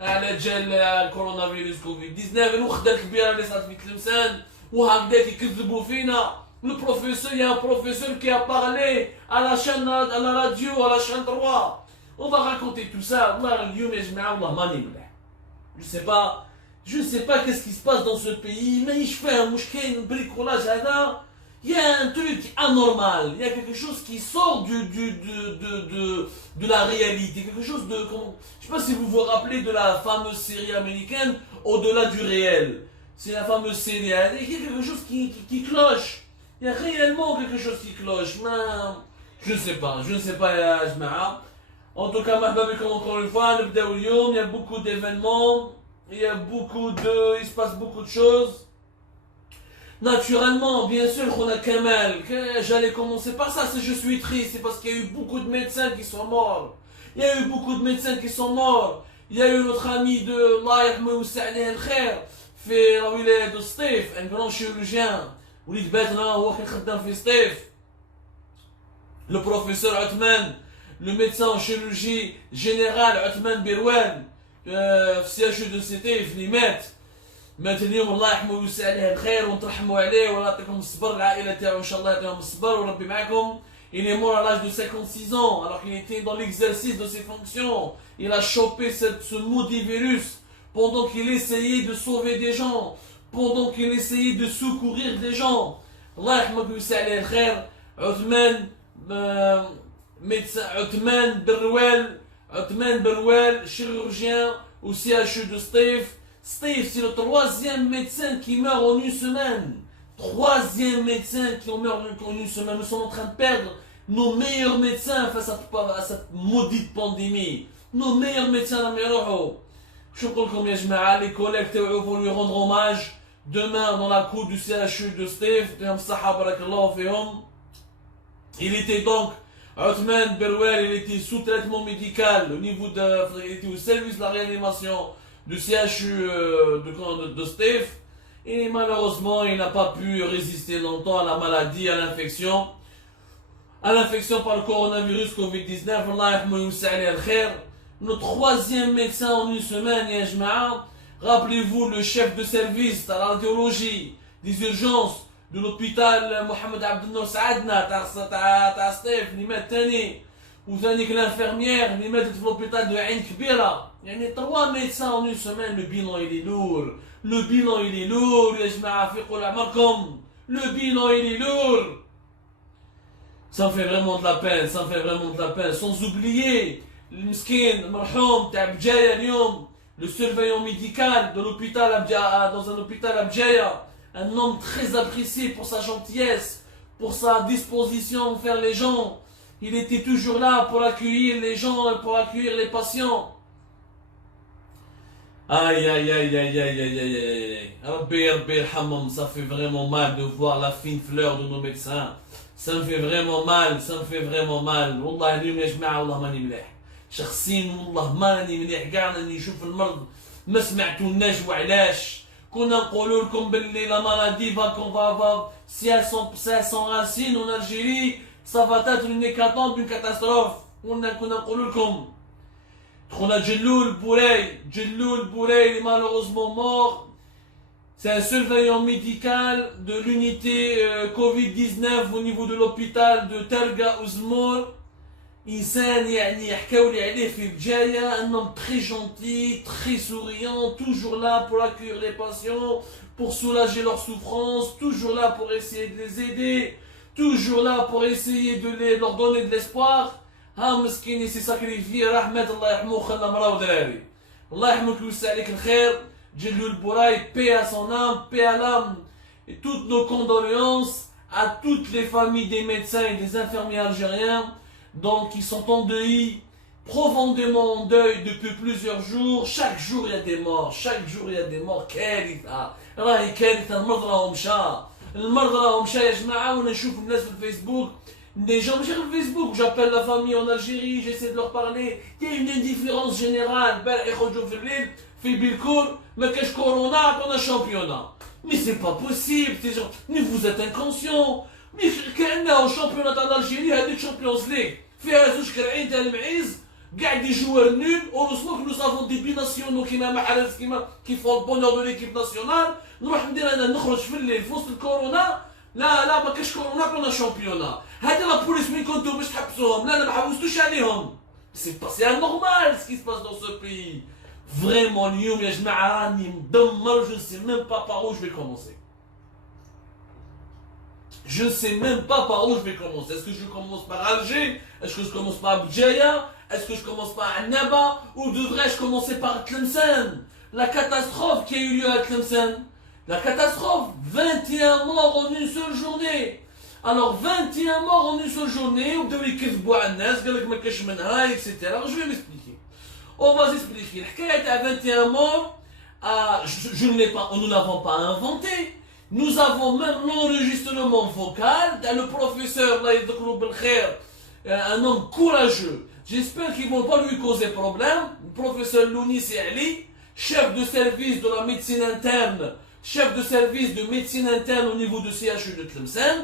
على جال الكورونا فيروس كوفيد 19 الوخده الكبيره اللي صارت في تلمسان وهكذا كيكذبوا فينا. Le professeur, il y a un professeur qui a parlé à la chaîne, à la radio, à la chaîne 3. On va raconter tout ça. Je sais pas qu'est-ce qui se passe dans ce pays, mais je fais un bricolage là. Il y a un truc anormal. Il y a quelque chose qui sort de la réalité. Quelque chose de. Je sais pas si vous vous rappelez de la fameuse série américaine Au-delà du réel. C'est la fameuse série. Il y a quelque chose qui cloche. Il y a réellement quelque chose qui cloche. Mais je ne sais pas, ya Jma'a. En tout cas, comme encore une fois, il y a beaucoup d'événements, il se passe beaucoup de choses. Naturellement, bien sûr, on a Kamal. J'allais commencer par ça, je suis triste, c'est parce qu'il y a eu beaucoup de médecins qui sont morts. Il y a eu notre ami de Allah yahmou sa'alih al-khair, fait la wilaya de Stif, un grand chirurgien. وليد باتنا هو كان خدام في سطيف. Le professeur Othman, le médecin en chirurgie générale Othman Birwan في CHU de سطيف اللي مات اليوم. الله يرحمه ويوسع عليه الخير ونترحموا عليه ويعطيكم الصبر العائله تاعو ان شاء الله يعطيهم الصبر وربي معكم. Il est mort à l'âge de 56 ans alors qu'il était dans l'exercice de ses fonctions. Il a chopé ce maudit virus pendant qu'il essayait de sauver des gens, pendant qu'il essayait de secourir des gens. Allah yahmak yusa alayhi al-khair. Médecin Othman Berwel, chirurgien au CHU de Stif. Stif, c'est le troisième médecin qui meurt en une semaine. Troisième médecin qui meurt en une semaine. Nous sommes en train de perdre nos meilleurs médecins face à cette maudite pandémie. Nos meilleurs médecins à Miroho. Les collègues vont lui rendre hommage demain dans la cour du CHU de Stif. Il était donc Othman Berwel, il était sous traitement médical il était au service de la réanimation du CHU de Stif. Et malheureusement, il n'a pas pu résister longtemps à la maladie, à l'infection par le coronavirus Covid-19. Notre troisième médecin en une semaine, ya Jma'a. Rappelez-vous le chef de service à la radiologie des urgences de l'hôpital Mohamed Abdel Saadna تاع سطيف اللي مات ثاني وثانيك l'infirmière اللي ماتت في l'hôpital de عين كبيرة. يعني 3 médecins en une semaine. Le bilan il est lourd يا جماعة فيقوا لعمركم. Le bilan il est lourd. Ça me fait vraiment de la peine, sans oublier le miskin marhoum تاع بجاية اليوم, le surveillant médical de l'hôpital dans un hôpital à Bjaya. Un homme très apprécié pour sa gentillesse, pour sa disposition envers les gens. Il était toujours là pour accueillir les gens, pour accueillir les patients. Aïe. Rabbi Yarhamhum, ça fait vraiment mal de voir la fine fleur de nos médecins. Ça me fait vraiment mal. والله اليوم يا جماعة والله ماني مليح. شخصيا والله ماني مليح. قاعد نشوف المرض ما سمعتوناش وعلاش. كنا نقولوا لكم باللي la maladie va si elle s'enracine en Algérie, ça va être une hécatombe, une catastrophe. كنا نقولوا لكم. On a Djelloul Bourey, il est malheureusement mort. C'est un surveillant médical de l'unité Covid-19 au niveau de l'hôpital de Terga Ouzmour. إنسان يعني يحكوا لي عليه في بجاية, un homme très gentil, très souriant, toujours là pour accueillir les patients, pour soulager leurs souffrances, toujours là pour essayer de les aider, toujours là pour essayer de leur donner de l'espoir. مسكين s'est sacrifié, رحمة الله يرحمه, خلى مراه ودراري. الله يرحمك ويوسع عليك الخير. Djelloul Bouraï, paix à son âme, paix à l'âme. Et toutes nos condoléances à toutes les familles des médecins et des infirmiers algériens, donc qui sont en deuil, profondément en deuil depuis plusieurs jours. Chaque jour il y a des morts. كارثة. راهي كارثة. المرض راهم مشى يا جماعة. وانا نشوف الناس في الفيسبوك, des gens sur le Facebook, j'appelle la famille en Algérie, j'essaie de leur parler. Il y a une indifférence générale. في بالكور ما كاش كورونا كنا شامبيونا. Mais c'est pas possible. Mais vous êtes inconscient. Mais كأنه شامبيونات الألجيري هذه تشامبيونز ليغ فيها زوج كرعين تاع المعيز قاعد des joueurs nuls. Heureusement que nous avons des binationaux qui font le bonheur de l'équipe nationale. نروح ندير انا نخرج في الليل في وسط الكورونا. لا ما كاش كورونا كنا شامبيونا. هذه لا بوليس من كنتو باش تحبسوهم. لا ما حبستوش عليهم. C'est anormal ce qui se passe dans ce pays. Vraiment اليوم يا جماعه راني مدمر. Je ne sais même pas par où je vais commencer. Je ne sais même pas par où je vais commencer. Est-ce que je commence par Alger? Est-ce que je commence par Abdjaya? Est-ce que je commence par Annaba? Ou devrais-je commencer par Tlemcen? La catastrophe qui a eu lieu à Tlemcen. La catastrophe, 21 morts en une seule journée. Alors 21 morts en une seule journée, ou devez كذبوا على الناس قال لك ما كاش منها etc. Alors je vais m'expliquer. On va s'expliquer. الحكاية à 21 morts, nous ne l'avons pas inventé. Nous avons même l'enregistrement vocal. Le professeur, un homme courageux. J'espère qu'ils ne vont pas lui causer problème. Le professeur Lounis Ali, chef de service de la médecine interne, chef de service de médecine interne au niveau du CHU de Tlemcen,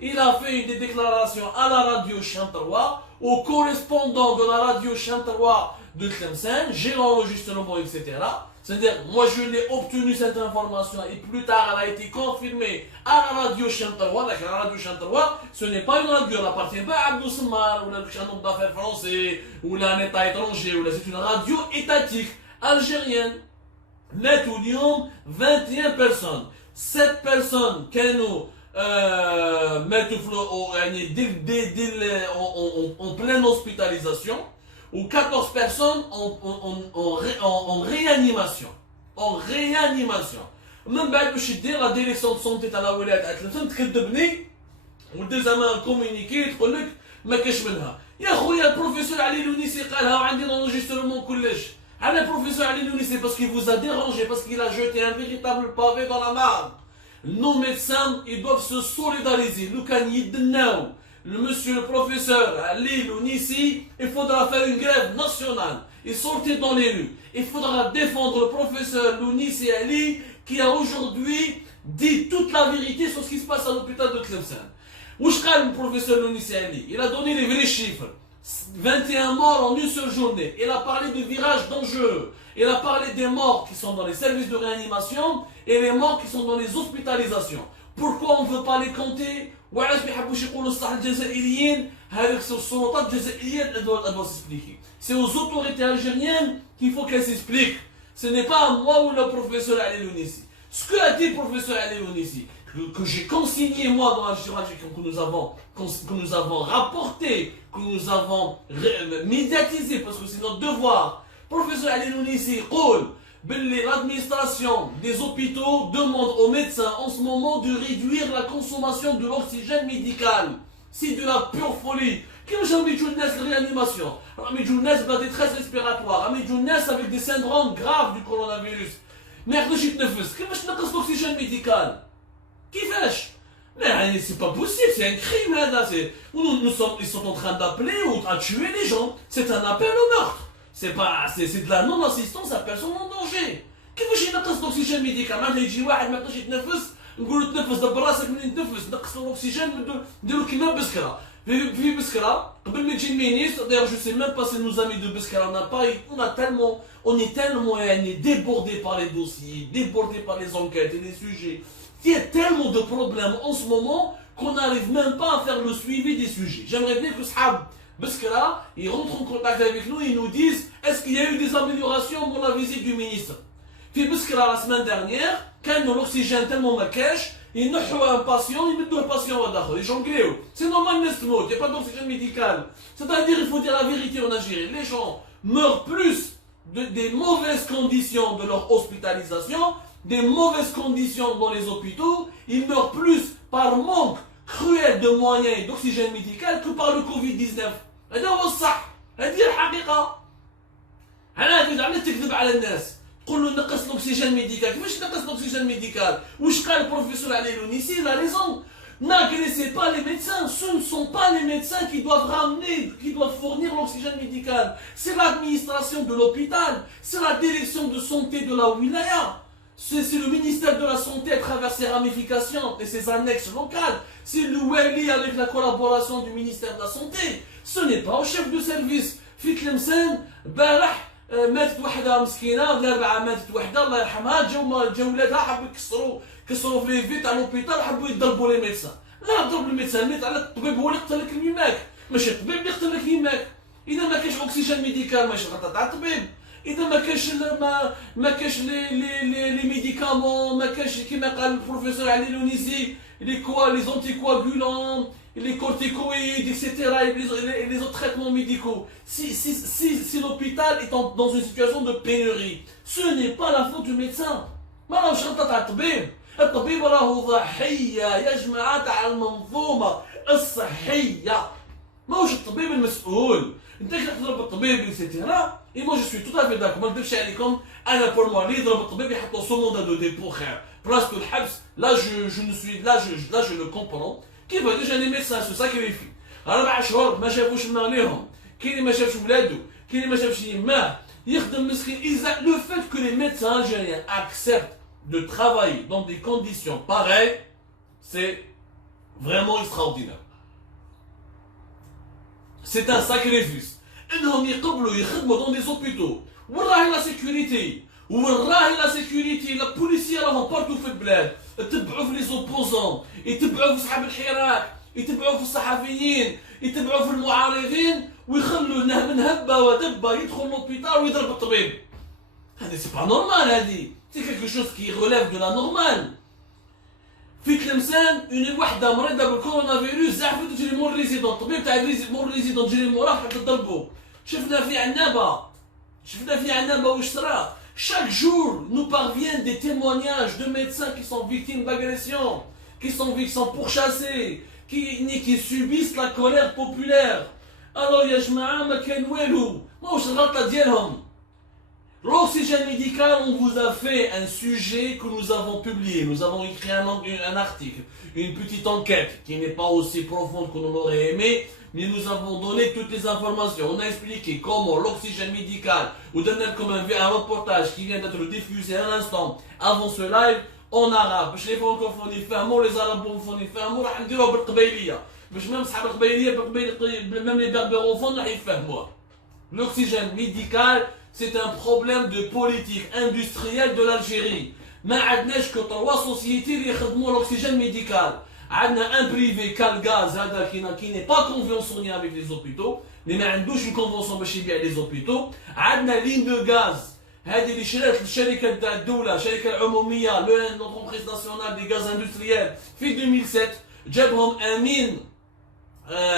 il a fait des déclarations à la radio Chantarois, au correspondant de la radio Chantarois de Tlemcen, j'ai l'enregistrement, etc. C'est-à-dire, moi je l'ai obtenu cette information et plus tard elle a été confirmée à la radio Chantarois. La radio Chantarois, ce n'est pas une radio, elle n'appartient pas à Abdou Semmar ou un homme d'affaires français ou un État étranger, c'est une radio étatique algérienne. Metoulium, 21 personnes. 7 personnes qui nous mettent en pleine hospitalisation. Ou 14 personnes en réanimation. En réanimation. Même si je dis la direction de santé à la Ouelette à Tlemcen, تكذبني ودزما كومونيكي تقول لك ما كاش منها. يا خويا البروفيسور علي لونيسي قالها وعندي l'enregistrement كلش. على البروفيسور علي لونيسي parce qu'il vous a dérangé, parce qu'il a jeté un véritable pavé dans la mare. Nos médecins, ils doivent se solidariser. Nous كان يدناو. Le monsieur le professeur Ali Lounissi, il faudra faire une grève nationale et sortir dans les rues. Il faudra défendre le professeur Lounissi Ali qui a aujourd'hui dit toute la vérité sur ce qui se passe à l'hôpital de Tlemcen. Où je le professeur Lounissi Ali? Il a donné les vrais chiffres. 21 morts en une seule journée. Il a parlé de virages dangereux. Il a parlé des morts qui sont dans les services de réanimation et les morts qui sont dans les hospitalisations. Pourquoi on ne veut pas les compter? وعلاش بيحبوش يقولوا الصح الجزائريين هذيك السلطات الجزائرية elles doivent s'expliquer. C'est aux autorités algériennes qu'il faut qu'elles s'expliquent. Ce n'est pas à moi ou le professeur Ali Lounissi. Ce que a dit le professeur Ali Lounissi, que j'ai consigné moi dans la que nous avons rapporté, que nous avons médiatisé parce que c'est notre devoir. Professeur Ali Lounissi قول l'administration des hôpitaux demande aux médecins en ce moment de réduire la consommation de l'oxygène médical. C'est de la pure folie. كيفاش راهم يجوا الناس للريانيماسيون؟ راهم يجوا الناس بلا ديتريس ريسبيراتوار، راهم يجوا الناس avec des syndromes graves du coronavirus. ما يقدرش يتنفس، كيفاش تنقص l'oxygène médical؟ كيفاش؟ لا يعني c'est pas possible, c'est un crime هذا. Ils sont en train d'appeler ou à tuer les gens. C'est un appel au meurtre. C'est de la non-assistance à personne en danger. كيفاش ينقص l'oxygène médical؟ معناتها يجي واحد ما يقدرش يتنفس نقول له تنفس دبر راسك منين تنفس، نقص له l'oxygène نديرو كيما بسكرة. في بسكرة قبل ما يجي المينيستر، d'ailleurs je sais même pas si nos amis de Beskara, on est tellement débordé par les dossiers, débordé par les enquêtes et les sujets. Il y a tellement de problèmes en ce moment qu'on n'arrive même pas à faire le suivi des sujets. J'aimerais bien que Sahab Beskara, ils rentrent en contact avec nous et ils nous disent est-ce qu'il y a eu des améliorations pour la visite du ministre. Puis Beskara la semaine dernière, quand l'oxygène tellement ma cache, ils n'ont un patient, ils mettent un patient à d'accord. Ils jonglent. C'est normal, il n'y a pas d'oxygène médical. C'est-à-dire il faut dire la vérité en Algérie. Les gens meurent plus des mauvaises conditions de leur hospitalisation, des mauvaises conditions dans les hôpitaux. Ils meurent plus par manque cruel de moyens et d'oxygène médical que par le Covid-19. هذا هو الصح. هذه الحقيقة. علاش تكذب على الناس؟ تقول له نقص l'oxygène médical. كيفاش نقص l'oxygène médical؟ واش قال البروفيسور علي لونيسي؟ Il a raison. N'agressez pas les médecins. Ce ne sont pas les médecins qui doivent ramener, qui doivent fournir l'oxygène médical. C'est l'administration de l'hôpital. C'est la direction de santé de la wilaya. C'est le ministère de la Santé à travers ses ramifications et ses annexes locales. C'est le Wali avec la collaboration du ministère de la Santé. Ce n'est pas au chef de service في تلمسان البارح ماتت وحده مسكينه، الاربعه ماتت وحده الله يرحمها، جاو ولادها حبوا كسروا في لي تاع لوبيتال، حبوا يضربوا لي ميدسان. لا ضرب الميدسان، ميت على الطبيب هو اللي قتل لك يماك، ماشي الطبيب اللي قتل لك يماك. اذا ما كاينش اوكسجين ميديكال ماشي غلطه تاع الطبيب. اذا ما كاينش لي ميديكامون، ما كاينش كيما قال البروفيسور علي لونيزي لي زونتي كواغولون، les corticoïdes, etc., les autres traitements médicaux. Si l'hôpital est dans une situation de pénurie, ce n'est pas la faute du médecin. ما راهوش غلطة تاع الطبيب. الطبيب راهو ضحية يا جماعة تاع المنظومة الصحية. ماهوش الطبيب المسؤول. انت كي تضرب الطبيب اكسيتيرا، اي مو جو سوي تو افي داكور، ما نكذبش عليكم، انا بور موا اللي يضرب الطبيب يحطو سو موندا دو ديبو خير، بلاصتو الحبس، لا جو نو سوي لا جو لو كومبرون. كيف ديجا لي ميدسان سو ساكريفي 4 شهور ما شافوش ماليهم، كاين اللي ما شافش ولادو، كاين اللي ما شافش يماه، يخدم مسكين. لو فات كو لي ميدسان الجيريان اكسبت دو ترافايي دون دي كونديسيون باغي سي فريمون اكستراوردينير. سي ان ساكريفيس انهم يقبلوا يخدموا دون دي زوبيتو. والله لا سيكوريتي، والله لا سيكوريتي، لا بوليسيه راهم بارتو في البلاد، يتبعوا في لي زوبوزون، يتبعوا في صحاب الحراك، يتبعوا في الصحفيين، يتبعوا في المعارضين، ويخلوا من هبه ودبه يدخل لوبيتال ويضرب الطبيب. هذه سي با نورمال، هذه سي كيلكو شوز كي غوليف دو لا نورمال. في تلمسان اون وحده مريضه بالكورونا فيروس زعفت تجري مور ريزيدون، الطبيب تاع مور ريزيدون تجري موراه حتى تضربو. شفنا في عنابه واش صرا. Chaque jour, nous parviennent des témoignages de médecins qui sont victimes d'agressions, qui sont pourchassés, qui subissent la colère populaire. Alors, ya jma'a ma ken welou, mouch ghalta dielhom. L'oxygène médical, on vous a fait un sujet que nous avons publié. Nous avons écrit un article, une petite enquête qui n'est pas aussi profonde que nous l'aurait aimé, mais nous avons donné toutes les informations. On a expliqué comment l'oxygène médical, ou donner comme un reportage qui vient d'être diffusé à l'instant avant ce live en arabe. باش les francophones يفهموا، les arabophones يفهموا، راح نديروه بالقبيلية باش même صحاب القبيلية même les berbérophones راح يفهموها. L'oxygène médical, c'est un problème de politique industrielle de l'Algérie. ما عندناش que 3 sociétés اللي يخدموا l'oxygène médical. عندنا ان بريفي كالغاز هذا كي ني با كونفونسيوني افيك لي زوبيتو، اللي ما عندوش كونفونسيون باش يبيع لي زوبيتو. عندنا لين دو غاز هذه اللي شرات الشركه تاع الدوله، الشركه العموميه لونتربريز ناسيونال دي غاز اندستريال في 2007 جابهم امين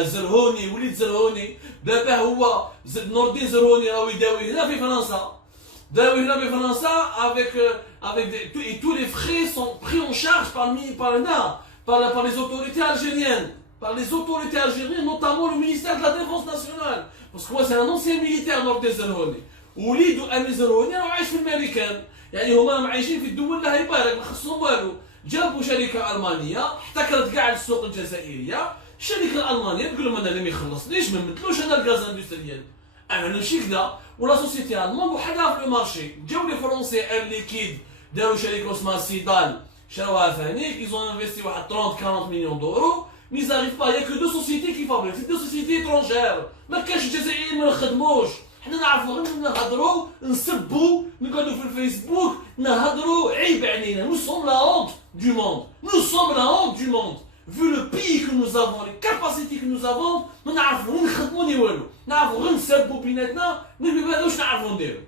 زرهوني، وليد زرهوني، دابا هو نور الدين زرهوني راهو يداوي هنا في فرنسا، داوي هنا في فرنسا avec tous les frais sont pris en charge par les autorités algériennes. Par les autorités algériennes, notamment le ministère de la Défense nationale. Parce que moi, c'est un ancien militaire nord des Zerhoni. وليدو أمي زرهوني راهو عايش في الأمريكان. يعني هما عايشين في الدول اللي هاي بالك ما خصهم والو. جابوا شركة ألمانية احتكرت كاع السوق الجزائرية. الشركة الألمانية تقول لهم أنا اللي ما يخلصنيش، ما نمثلوش أنا الغاز اندستريال. أنا نمشي كذا ولا سوسيتي ألمان وحدها في المارشي. جاو لي فرونسي إير ليكيد داروا شركة اسمها سيدال. شراوها فانيك، ils ont investi 30-40 millions d'euros, mais ils n'arrivent pas. Il n'y a que 2 sociétés qui fabriquent, c'est 2 sociétés étrangères. ما كانش الجزائريين ما نخدموش، حنا نعرفوا غير نهضروا نسبوا، نقعدوا في الفيسبوك نهضروا عيب علينا. Nous sommes la honte du monde. Nous sommes la honte du monde. Vu le pays que nous avons, les capacités que nous avons, ما نعرفوا نخدموا ني والو، نعرفوا غير نسبوا بيناتنا، ما نعرفوا نديروا.